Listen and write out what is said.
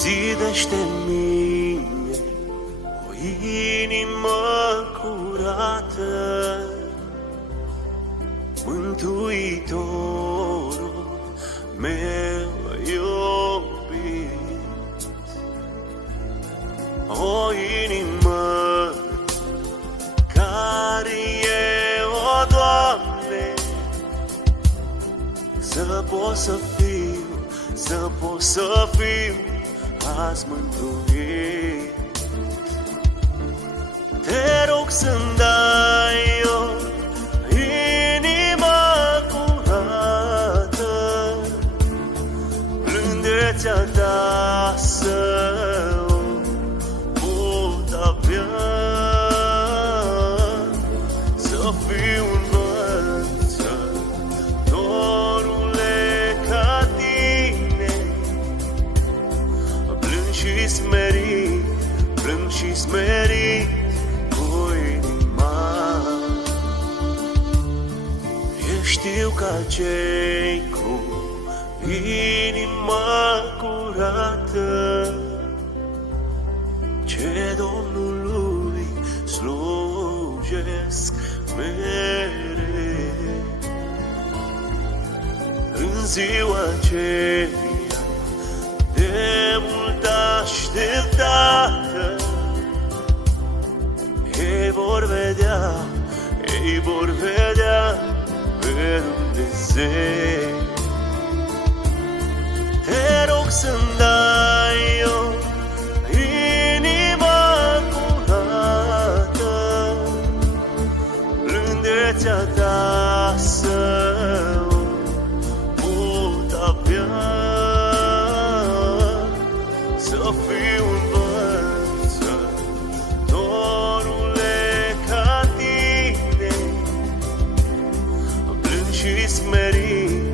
Zidește-mi mine o inimă curată, Mântuitorul meu iubit. O inimă care eu, Doamne, să pot să fiu azi mântuit. Te rog să-mi dai o inimă curată, blândețea ta să o pot avea, să fiu învățătorule ca tine, blând și smerit cu inima. Eu știu că cei cu inima curată, ce Domnului slujesc mereu. În ziua aceea de mult așteptată, ei vor vedea pe Dumnezeu. Te rog să-mi dai o inimă curată, blândețea ta să o pot avea, să fiu învățătorule ca tine, blând și smerit